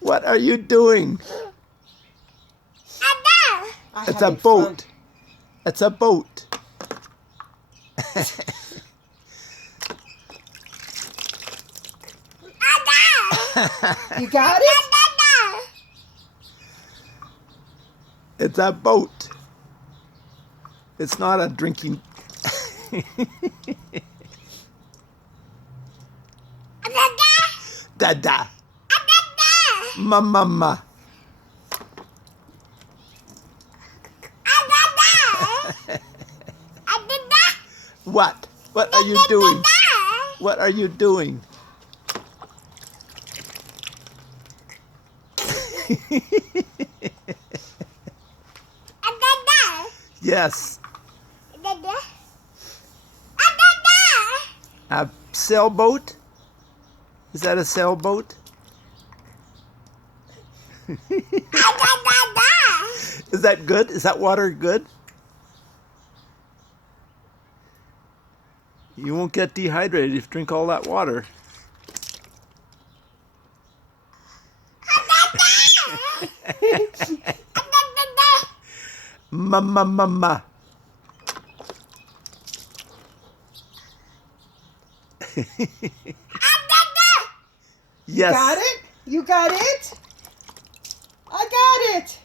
What are you doing? It's a boat. It's a boat. You got it? It's a boat. It's not a drinking. Dada. Mama. What? What are you doing? What are you doing? Yes. A sailboat? Is that a sailboat? Is that good? Is that water good? You won't get dehydrated if you drink all that water. Mama. Yes. Got it? You got it? I got it.